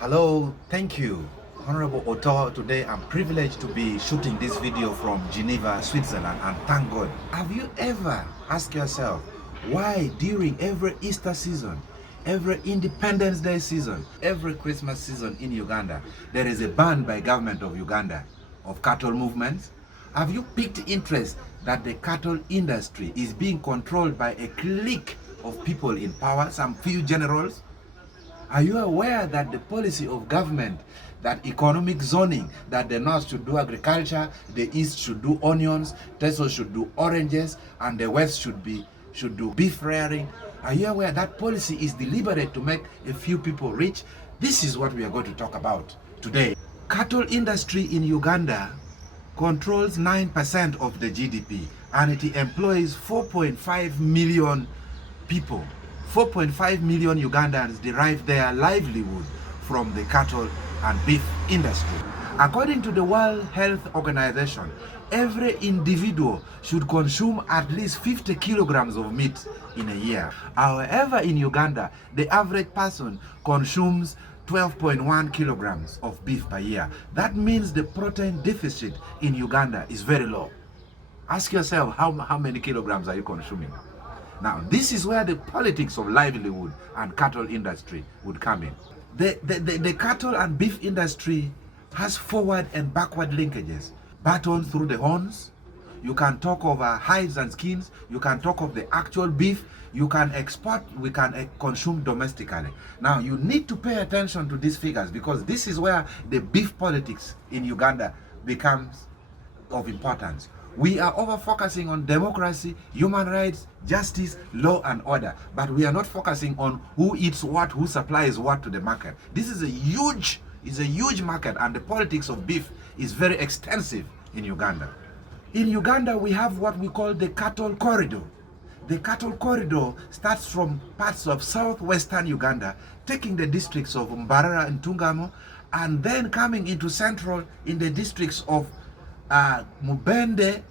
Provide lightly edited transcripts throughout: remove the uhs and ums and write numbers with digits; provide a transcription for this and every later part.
Hello, thank you, Hon.Dr.odonga. Today I'm privileged to be shooting this video from Geneva, Switzerland, and thank God. Have you ever asked yourself why during every Easter season, every Independence Day season, every Christmas season in Uganda, there is a ban by government of Uganda of cattle movements? Have you picked interest that the cattle industry is being controlled by a clique of people in power, some few generals? Are you aware that the policy of government, that economic zoning, that the north should do agriculture, the east should do onions, Teso should do oranges, and the west should do beef rearing? Are you aware that policy is deliberate to make a few people rich? This is what we are going to talk about today. Cattle industry in Uganda controls 9% of the GDP, and it employs 4.5 million people. 4.5 million Ugandans derive their livelihood from the cattle and beef industry. According to the World Health Organization, every individual should consume at least 50 kilograms of meat in a year. However, in Uganda, the average person consumes 12.1 kilograms of beef per year. That means the protein deficit in Uganda is very low. Ask yourself, how many kilograms are you consuming? Now, this is where the politics of livelihood and cattle industry would come in. The cattle and beef industry has forward and backward linkages. Baton through the horns. You can talk of hides and skins. You can talk of the actual beef. You can export, we can consume domestically. Now, you need to pay attention to these figures because this is where the beef politics in Uganda becomes of importance. We are over-focusing on democracy, human rights, justice, law and order, but we are not focusing on who eats what, who supplies what to the market. This is a huge market, and the politics of beef is very extensive in Uganda. In Uganda, we have what we call the cattle corridor. The cattle corridor starts from parts of southwestern Uganda, taking the districts of Mbarara and Tungamo, and then coming into central in the districts of Mubende,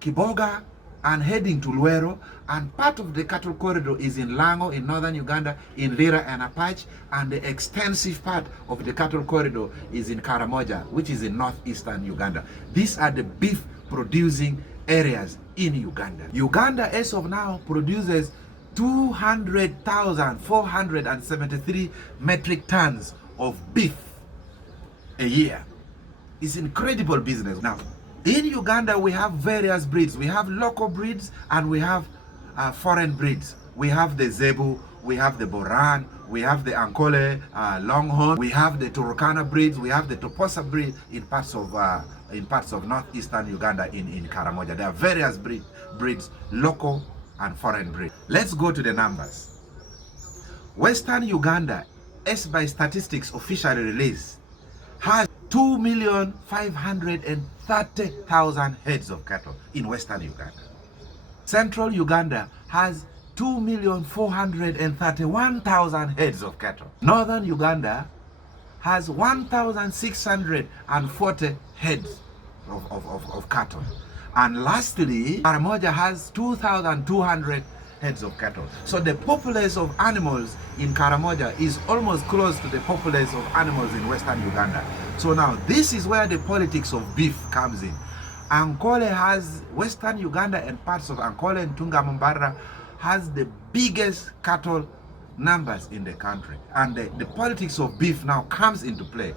Kiboga, and heading to Luero. And part of the cattle corridor is in Lango in northern Uganda, in Lira and Apache, and the extensive part of the cattle corridor is in Karamoja, which is in northeastern Uganda. These are the beef producing areas in Uganda. Uganda, as of now, produces 200,473 metric tons of beef a year. It's incredible business. Now, in Uganda, we have various breeds. We have local breeds and we have foreign breeds. We have the Zebu, we have the Boran, we have the Ankole Longhorn, we have the Turkana breeds, we have the Toposa breed in parts of northeastern Uganda in Karamoja. There are various breeds, local and foreign breeds. Let's go to the numbers. Western Uganda, as by statistics officially released, has 2,530,000 heads of cattle in Western Uganda. Central Uganda has 2,431,000 heads of cattle. Northern Uganda has 1,640 heads of cattle. And lastly, Karamoja has 2,200 heads of cattle. So the populace of animals in Karamoja is almost close to the populace of animals in Western Uganda. So now this is where the politics of beef comes in. Ankole has, Western Uganda and parts of Ankole and Tunga-Mambara has the biggest cattle numbers in the country. And the politics of beef now comes into play.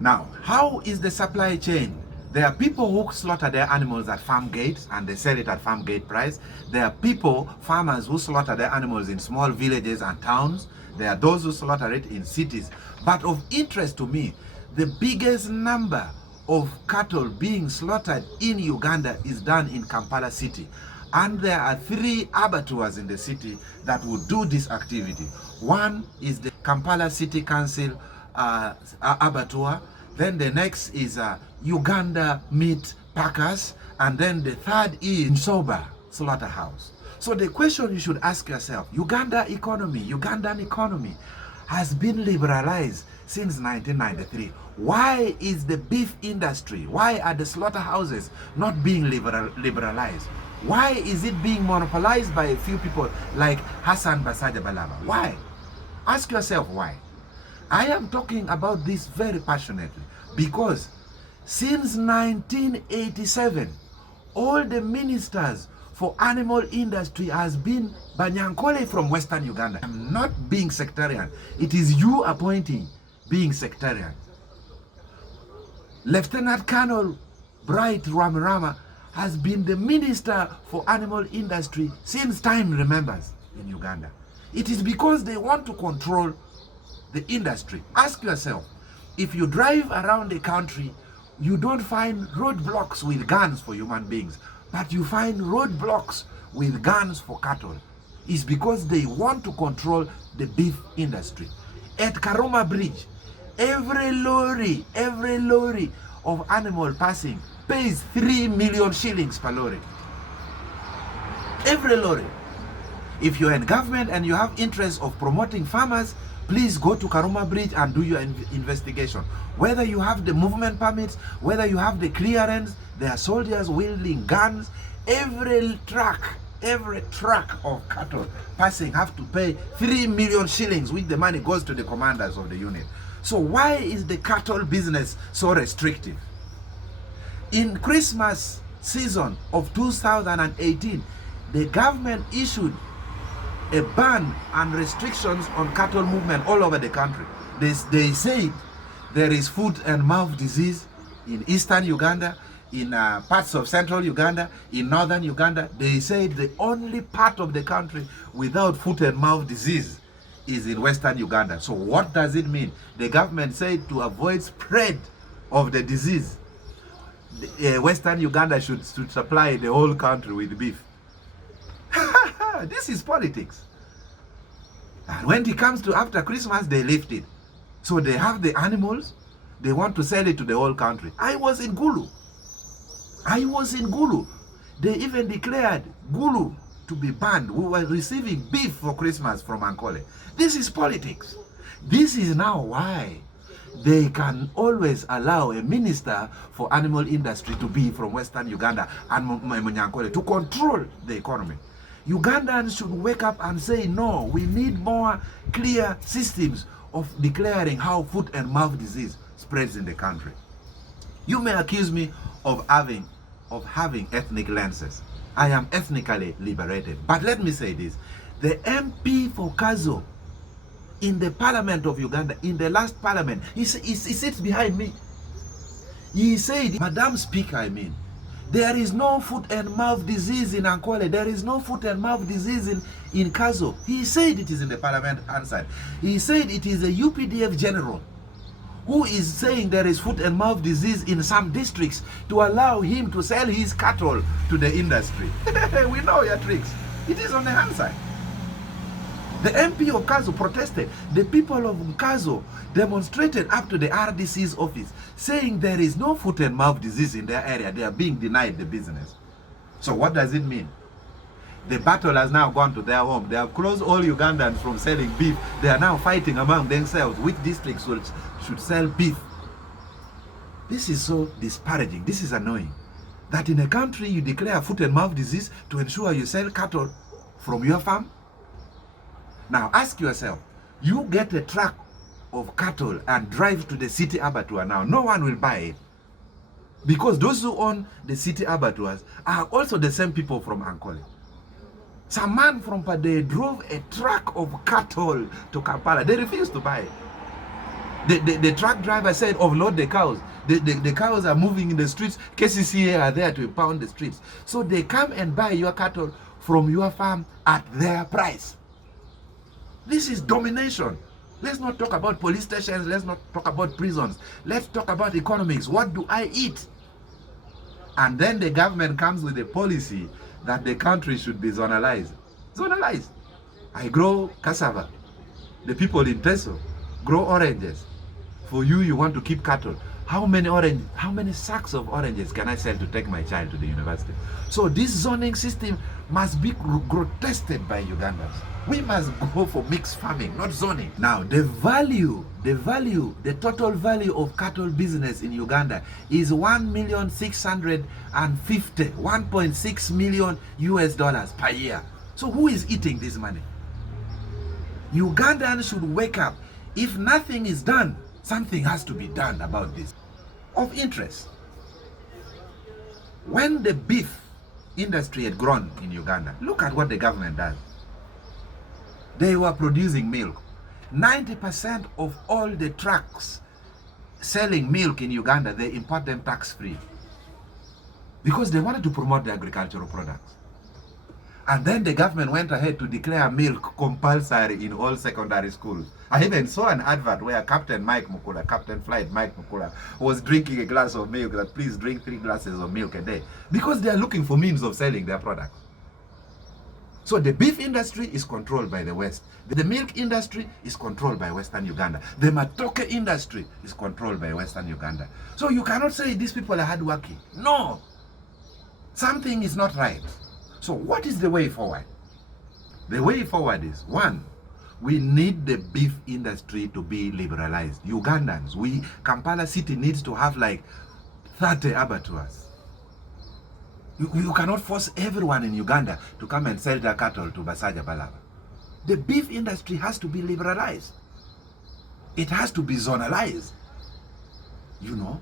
Now, how is the supply chain? There are people who slaughter their animals at farm gates and they sell it at farm gate price. There are farmers who slaughter their animals in small villages and towns. There are those who slaughter it in cities. But of interest to me, the biggest number of cattle being slaughtered in Uganda is done in Kampala city. And there are 3 abattoirs in the city that will do this activity. One is the Kampala City Council abattoir. Then the next is Uganda Meat Packers. And then the third is Nsoba Slaughterhouse. So the question you should ask yourself, Ugandan economy has been liberalized since 1993. Why is the beef industry, why are the slaughterhouses not being liberalized? Why is it being monopolized by a few people like Hassan Basaja Balaba? Why? Ask yourself why. I am talking about this very passionately because since 1987, all the ministers for animal industry has been Banyankole from Western Uganda. I'm not being sectarian. It is you appointing being sectarian. Lieutenant Colonel Bright Ramarama has been the minister for animal industry since time remembers in Uganda. It is because they want to control the industry. Ask yourself, if you drive around the country, you don't find roadblocks with guns for human beings, but you find roadblocks with guns for cattle. It's because they want to control the beef industry. At Karuma Bridge, every lorry of animal passing pays 3 million shillings per lorry. Every lorry. If you're in government and you have interest of promoting farmers, please go to Karuma Bridge and do your investigation. Whether you have the movement permits, whether you have the clearance, there are soldiers wielding guns. Every truck of cattle passing have to pay 3 million shillings, which the money goes to the commanders of the unit. So why is the cattle business so restrictive? In Christmas season of 2018, the government issued a ban and restrictions on cattle movement all over the country. They say there is foot and mouth disease in eastern Uganda, in parts of central Uganda, in northern Uganda. They say the only part of the country without foot and mouth disease is in western Uganda. So what does it mean? The government said to avoid spread of the disease, western Uganda should supply the whole country with beef. This is politics. And when it comes to after Christmas, they lift it. So they have the animals, they want to sell it to the whole country. I was in Gulu. They even declared Gulu to be banned. We were receiving beef for Christmas from Ankole. This is politics. This is now why they can always allow a minister for animal industry to be from Western Uganda and Munyankole to control the economy. Ugandans should wake up and say, no, we need more clear systems of declaring how foot and mouth disease spreads in the country. You may accuse me of having ethnic lenses. I am ethnically liberated. But let me say this. The MP for Kazo in the parliament of Uganda, in the last parliament, he sits behind me. He said, Madam Speaker, there is no foot and mouth disease in Ankole. There is no foot and mouth disease in Kazo. He said it is in the parliament answered. He said it is a UPDF general who is saying there is foot and mouth disease in some districts to allow him to sell his cattle to the industry. We know your tricks. It is on the hand side. The MP of Kazo protested. The people of Kazo demonstrated up to the RDC's office saying there is no foot and mouth disease in their area. They are being denied the business. So what does it mean? The battle has now gone to their home. They have closed all Ugandans from selling beef. They are now fighting among themselves which districts should sell beef. This is so disparaging. This is annoying. That in a country you declare foot and mouth disease to ensure you sell cattle from your farm. Now ask yourself, you get a truck of cattle and drive to the city abattoir now. No one will buy it. Because those who own the city abattoirs are also the same people from Ankole. Some man from Pade drove a truck of cattle to Kampala. They refused to buy it. The truck driver said, offload the cows. The cows are moving in the streets. KCCA are there to impound the streets. So they come and buy your cattle from your farm at their price. This is domination. Let's not talk about police stations. Let's not talk about prisons. Let's talk about economics. What do I eat? And then the government comes with a policy that the country should be zonalized. Zonalized. I grow cassava. The people in Teso grow oranges. For you, you want to keep cattle. How many sacks of oranges can I sell to take my child to the university? So this zoning system must be tested by Ugandans. We must go for mixed farming, not zoning. Now, the total value of cattle business in Uganda is 1,650,000, $1.6 million US per year. So who is eating this money? Ugandans should wake up. If nothing is done, something has to be done about this. Of interest, when the beef industry had grown in Uganda, look at what the government does. They were producing milk. 90% of all the trucks selling milk in Uganda, they import them tax-free because they wanted to promote the agricultural products. And then the government went ahead to declare milk compulsory in all secondary schools. I even saw an advert where Captain Flight Mike Mukula, was drinking a glass of milk, that please drink 3 glasses of milk a day, because they are looking for means of selling their products. So the beef industry is controlled by the West. The milk industry is controlled by Western Uganda. The matoke industry is controlled by Western Uganda. So you cannot say these people are hardworking. No, something is not right. So what is the way forward? The way forward is, 1, we need the beef industry to be liberalized. Ugandans, Kampala City needs to have like 30 abattoirs. You cannot force everyone in Uganda to come and sell their cattle to Basaja Balaba. The beef industry has to be liberalized. It has to be zonalized. You know,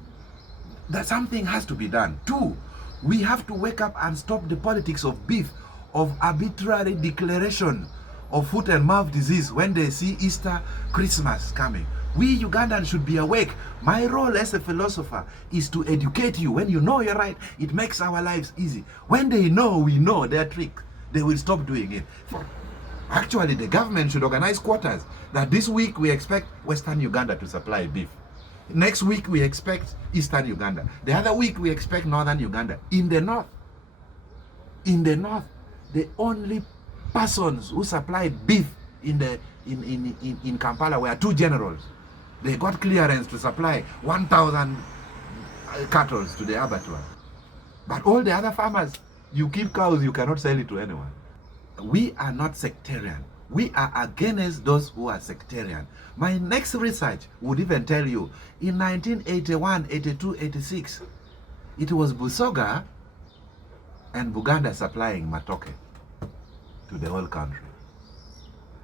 that something has to be done. 2, we have to wake up and stop the politics of beef, of arbitrary declaration of foot and mouth disease when they see Easter, Christmas coming. We Ugandans should be awake. My role as a philosopher is to educate you. When you know you're right, it makes our lives easy. When they know we know their trick, they will stop doing it. Actually, the government should organize quotas that this week we expect Western Uganda to supply beef. Next week we expect Eastern Uganda. The other week we expect Northern Uganda. In the north, the only persons who supplied beef in Kampala were 2 generals. They got clearance to supply 1,000 cattle to the abattoir. But all the other farmers, you keep cows, you cannot sell it to anyone. We are not sectarian. We are against those who are sectarian. My next research would even tell you, in 1981, 82, 86, it was Busoga and Buganda supplying matoke to the whole country.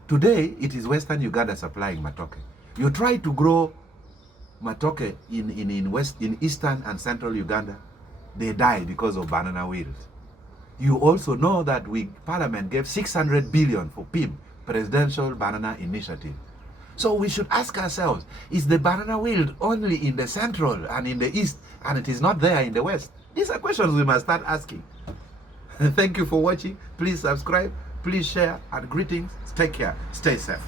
Today, it is Western Uganda supplying matoke. You try to grow matoke in Eastern and Central Uganda, they die because of banana wilt. You also know that Parliament gave 600 billion for PIM, Presidential Banana Initiative. So we should ask ourselves, is the banana wilt only in the Central and in the East, and it is not there in the West? These are questions we must start asking. Thank you for watching. Please subscribe, please share, and greetings. Take care. Stay safe.